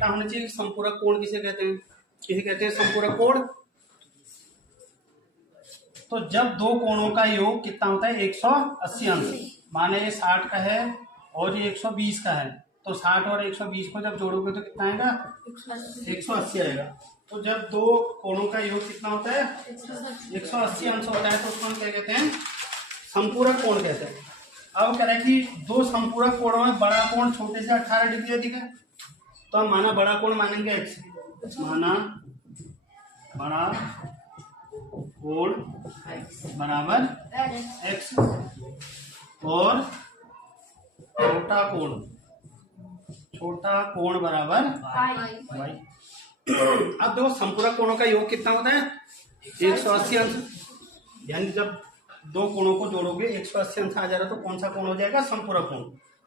पता होना चाहिए कि संपूरक कोण किसे कहते हैं। किसे कहते हैं संपूरक कोण? तो जब दो कोणों का योग कितना होता है 180 अंश, माने ये 60 का है और ये 120 का है, तो 60 और 120 को जब जोड़ोगे तो कितना आएगा 180 आएगा। तो जब दो कोणों का योग कितना होता है 180 अंश होता है तो उसको हम क्या कहते हैं संपूरक कोण कहते हैं। अब कह रहे हैं कि दो संपूरक कोणों में बड़ा कोण छोटे से 18 डिग्री अधिक है, तो हम माना बड़ा कोण मानेंगे x, माना बड़ा कोण बराबर x और छोटा कोण बराबर y। अब देखो संपूरक कोणों का योग कितना होता है 180 अंश, यानी जब दो कोणों को जोड़ोगे 180 अंश आ जा रहा तो कौन सा कोण हो जाएगा संपूरक कोण।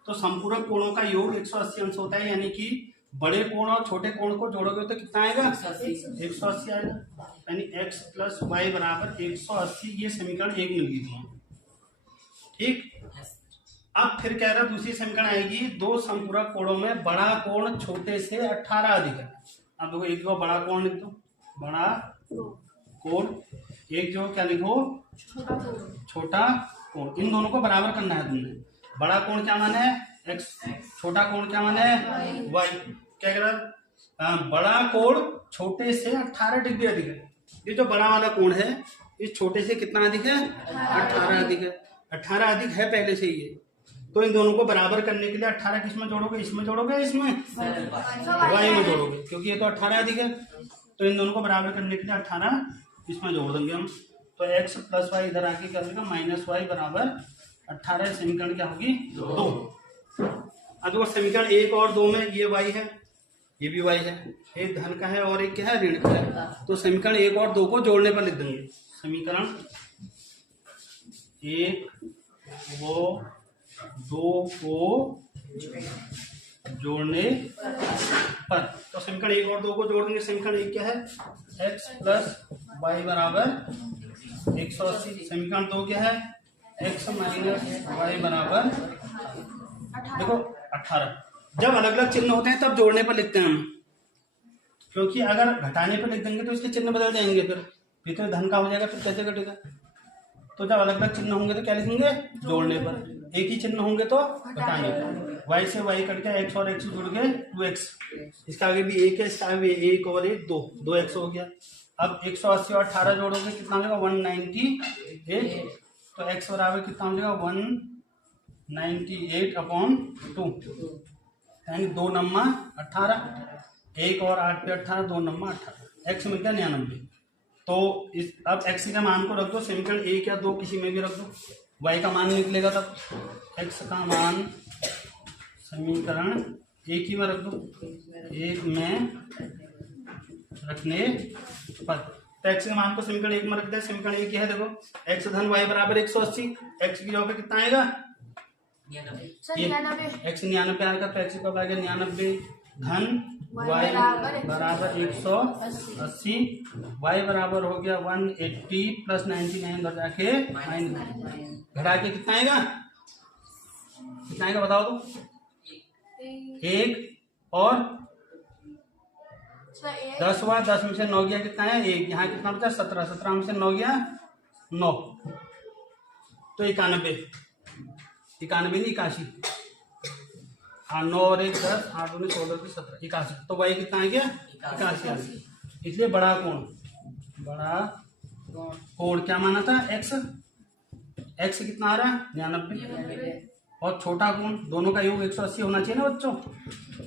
तो संपूरक कोणों का योग 180 अंश होता है, यानी कि बड़े कोण और छोटे कोण को जोड़ोगे तो कितना आएगा 180 आएगा, यानी x प्लस वाई बराबर 180। ये समीकरण 1 मिल गई तुम्हें, ठीक। अब फिर कह रहा दूसरी समीकरण आएगी दो संपूरक कोणों में बड़ा कोण छोटे से 18 अधिक है। अब देखो एक जो बड़ा कोण लिख दो, बड़ा कोण, एक जो क्या लिखो छोटा कोण। इन दोनों को बराबर करना है तुमने। बड़ा कोण क्या माने है x, छोटा कोण क्या माने है y। क्या कह रहा बड़ा कोण छोटे से 18 डिग्री अधिक है। ये जो बड़ा वाला कोण है ये छोटे से कितना अधिक है 18 अधिक है। 18 अधिक है पहले से ये, तो इन दोनों को बराबर करने के लिए 18 किसमें जोड़ोगे, इसमें जोड़ोगे इसमें y में जोड़ोगे, क्योंकि ये तो 18 अधिक है। तो इन दोनों को बराबर करने के लिए 18 इसमें जोड़ देंगे हम, तो x प्लस वाई इधर आके कर देगा माइनस वाई बराबर 18। समीकरण क्या होगी 2। अब देखो समीकरण 1 और 2 में ये y है, ये भी y है, एक धन का है और एक क्या है ऋण का है। तो समीकरण 1 और 2 को जोड़ने पर लिख देंगे। समीकरण 1 वो 2 को जोड़ने पर, तो समीकरण 1 और 2 को जोड़ देंगे। समीकरण 1 क्या है x प्लस वाई बराबर 180। समीकरण 2 क्या है x माइनस वाई बराबर देखो 18। जब अलग अलग चिन्ह होते हैं तब जोड़ने पर लिखते हैं हम, क्योंकि अगर घटाने पर लिख देंगे तो इसके चिन्ह बदल जाएंगे, फिर तो धन का हो जाएगा, फिर कैसे घटेगा। तो जब अलग अलग चिन्ह होंगे तो क्या लिखेंगे जोड़ने पर, एक ही चिन्ह होंगे तो घटाने पर। y से y कट गया, x और x जुड़ गए 2x, इसका आगे भी 1 है, इसका आगे भी 1 और 1 2x हो गया। अब 180 और 18 जोड़ोगे कितना हो जाएगा 198, तो x बराबर कितना हो जाएगा 198/2, यानी 2 नम्मा 18, 1 और 8 पे 18, 2 नम्मा 18, x मिल गया 99। तो इस अब x का मान को रख दो समीकरण 1 या 2 किसी में भी रख दो, y का मान निकलेगा तब x का मान समीकरण 1 ही में रख दो, 1 में रखने पर। तो x के मान को समीकरण 1 में रख दे। समीकरण 1 है देखो x धन y बराबर 180, x की जगह पे कितना आएगा x 99 आएगा, तो x कब आएगा 99 धन y बराबर 180, y बराबर हो गया 180 प्लस 99 घटा के घटा के कितना आएगा बताओ तो 1 और 10 हुआ, 10 में से 9 गया कितना है 1, यहाँ कितना बचा 17, 17 में से 9 गया 9, तो 91 नहीं 81, 9 और 1 10, 8 19 16 17 81, तो y कितना आ गया 81 आ गया। इसलिए बड़ा कोण क्या माना था x कितना आ रहा है 99, और छोटा कोण दोनों का योग 180 होना चाहिए ना बच्चों।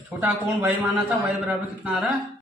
छोटा कोण y माना था, y बराबर कितना आ रहा है